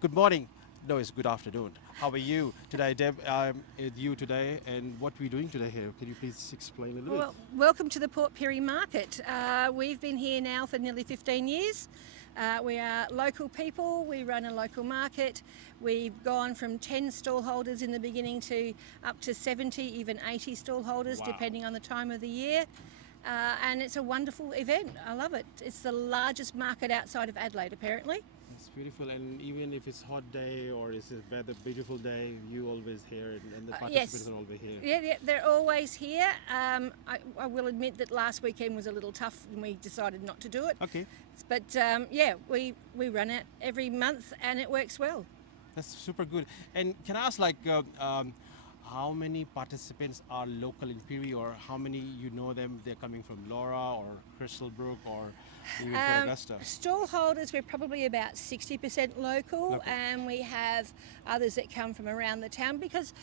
Good morning. No, it's good afternoon. How are you today, Deb? I'm with you today, and what we're doing today here. Can you please explain a little bit? Well, welcome to the Port Pirie market. We've been here now for nearly 15 years. We are local people, we run a local market. We've gone from 10 stallholders in the beginning to up to 70, even 80 stallholders, Wow. depending on the time of the year. And it's a wonderful event. I love it. It's the largest market outside of Adelaide, apparently. It's beautiful, and even if it's hot day or it's a weather beautiful day, you always here, and the participants Yes. are always here. Yeah, they're always here. I will admit that last weekend was a little tough and we decided not to do it. Okay, But we run it every month and it works well. that's super good. And can I ask, how many participants are local in Pirie, or how many you know them? They're coming from Laura or Crystalbrook or even from Augusta. Stall holders, we're probably about 60% local, and we have others that come from around the town because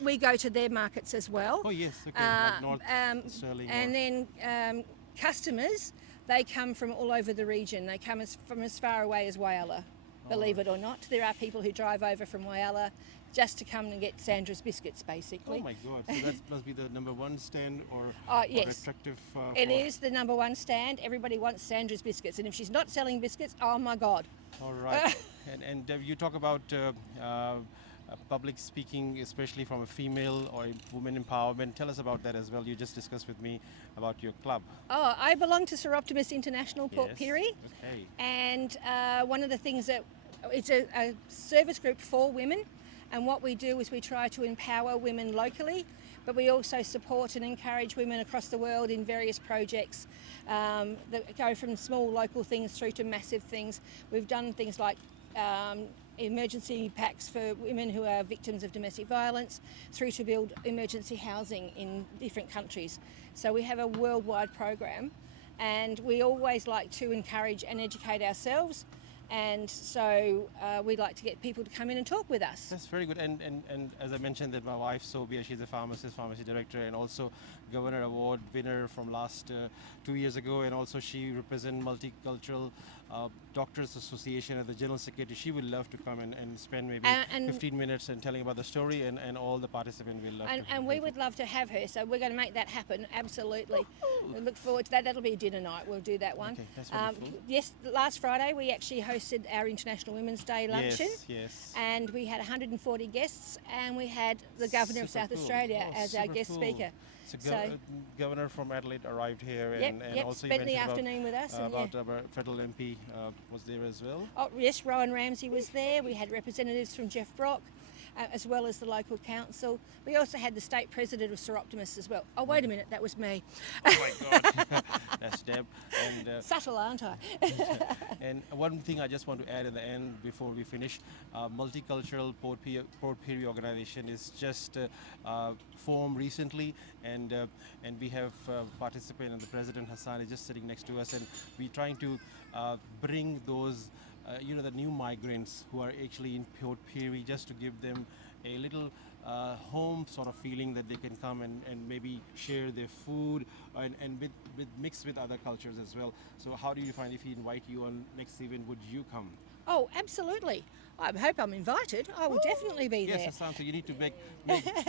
we go to their markets as well. Oh yes, okay, like North Stirling. And then customers, they come from all over the region. They come from as far away as Whyalla, believe it or not. There are people who drive over from Whyalla just to come and get Sandra's biscuits, basically. Oh my God! So that must be the number one stand, or Yes. attractive. It is the number one stand. Everybody wants Sandra's biscuits, and if she's not selling biscuits, oh my God. All right. and you talk about public speaking, especially from a female or women empowerment. Tell us about that as well. You just discussed with me about your club. Oh, I belong to Soroptimist International, Port Yes. Pirie, Okay. and one of the things that it's a service group for women, and what we do is we try to empower women locally, but we also support and encourage women across the world in various projects that go from small local things through to massive things. We've done things like emergency packs for women who are victims of domestic violence, through to build emergency housing in different countries. So we have a worldwide program, and we always like to encourage and educate ourselves. And so we'd like to get people to come in and talk with us. That's very good. And as I mentioned, that my wife Sobia, she's a pharmacist, pharmacy director, and also Governor Award winner from last 2 years ago, and also she represents Multicultural Doctors Association as the General Secretary. She would love to come and spend maybe And- 15 minutes and telling about the story, and all the participants will love to. And we would love to have her, so we're going to make that happen, absolutely. We look forward to that. That'll be a dinner night, we'll do that one. Okay, that's wonderful. Yes, last Friday we actually hosted our International Women's Day luncheon. Yes. And we had 140 guests, and we had the Governor of Super South cool. Australia Oh, as our super guest cool. speaker. So, Governor from Adelaide arrived here, and Yep, also you spent the mentioned afternoon with us. And about our federal MP was there as well. Oh, yes, Rowan Ramsey was there. We had representatives from Jeff Brock, as well as the local council. We also had the state president of Soroptimist as well. Oh, wait a minute, that was me. Oh my God, that's Deb. And Subtle, aren't I? and one thing I just want to add at the end before we finish, Multicultural Port Pirie organization is just formed recently, and we have participant, and the president Hassan is just sitting next to us, and we're trying to bring those the new migrants who are actually in Port Pirie, just to give them a little home sort of feeling that they can come and maybe share their food and with mixed with other cultures as well. So how do you find, if he invite you on next event, would you come? Oh, absolutely. I hope I'm invited. I will definitely be there. Yes, Hassan, so you need to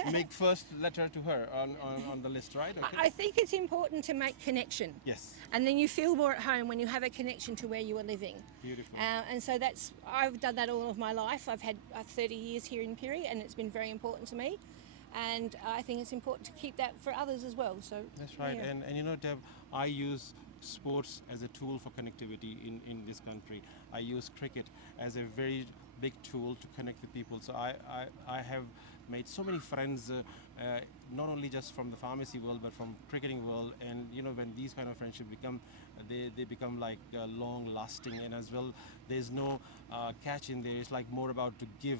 make first letter to her on the list, right? Okay. I think it's important to make connection. Yes, And then you feel more at home when you have a connection to where you are living. beautiful. And so I've done that all of my life. I've had 30 years here in Pirie, and it's been very important to me. And I think it's important to keep that for others as well. So That's right. yeah. And you know, Deb, I use sports as a tool for connectivity in this country. I use cricket as a very big tool to connect with people. So I have made so many friends, not only just from the pharmacy world, but from cricketing world. And you know, when these kind of friendships become, they become like long lasting, and as well, there's no catch in there. It's like more about to give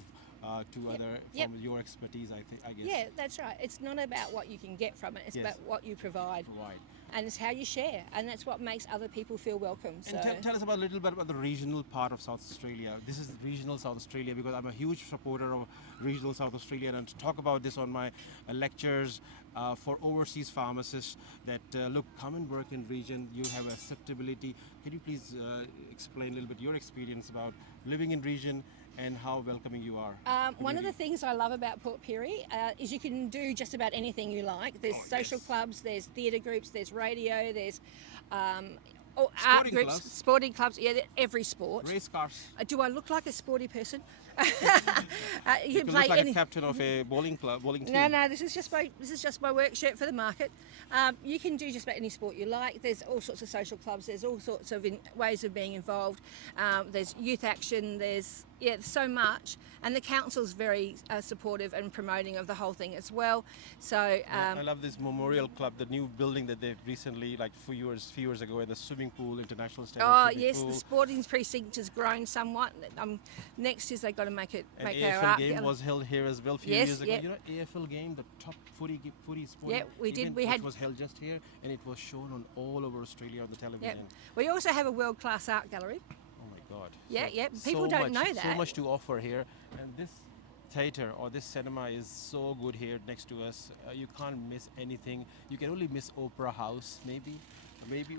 to other Yep. from your expertise. I guess. Yeah, that's right. It's not about what you can get from it. It's Yes. about what you provide. Right. and it's how you share, and that's what makes other people feel welcome. So. And tell us about a little bit about the regional part of South Australia. This is regional South Australia because I'm a huge supporter of regional South Australia, and to talk about this on my lectures for overseas pharmacists that look, come and work in region. You have acceptability. Can you please explain a little bit your experience about living in region and how welcoming you are? One of the things I love about Port Pirie is you can do just about anything you like. There's social clubs, there's theatre groups, there's radio, there's art groups, clubs. sporting clubs. Yeah, every sport. Race cars. Do I look like a sporty person? You can look like a captain of a bowling team. No. This is just my work shirt for the market. You can do just about any sport you like. There's all sorts of social clubs. There's all sorts of ways of being involved. There's youth action. There's so much, and the council's very supportive and promoting of the whole thing as well. So I love this memorial club, the new building that they've recently, like few years ago, at the swimming pool, international standard. Oh swimming yes, pool. the sporting precinct has grown somewhat. Next is they've got to make An our AFL art game gallery. was held here as well a few Yes, years ago. yep. You know, AFL game, the top footy sport. Yeah, we did. event, We which had- was held just here, and it was shown on all over Australia on the television. We also have a world-class art gallery. Oh my God. Yeah. People don't know that. So much to offer here, and this theatre or this cinema is so good here next to us. You can't miss anything. You can only miss Opera House, maybe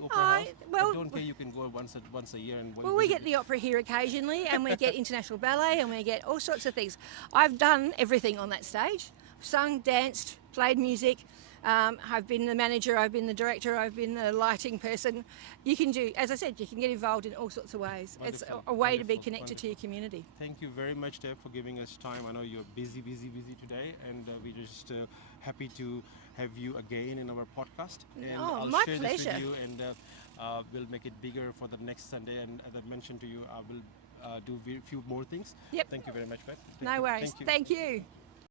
Opera House. well- But don't care. You can go once a year and. Well, we get the opera here occasionally, and we get international ballet, and we get all sorts of things. I've done everything on that stage. Sung, danced, played music. I've been the manager, I've been the director, I've been the lighting person. You can do, as I said, you can get involved in all sorts of ways. It's Wonderful, a way to be wonderful, connected to your community. Thank you very much, Deb, for giving us time. I know you're busy today, and we're just happy to have you again in our podcast. And Oh, I'll my share this pleasure. with you, and we'll make it bigger for the next Sunday. And as I mentioned to you, I will do a few more things. Yep. Thank you very much, Deb. No worries. Thank you. Thank you.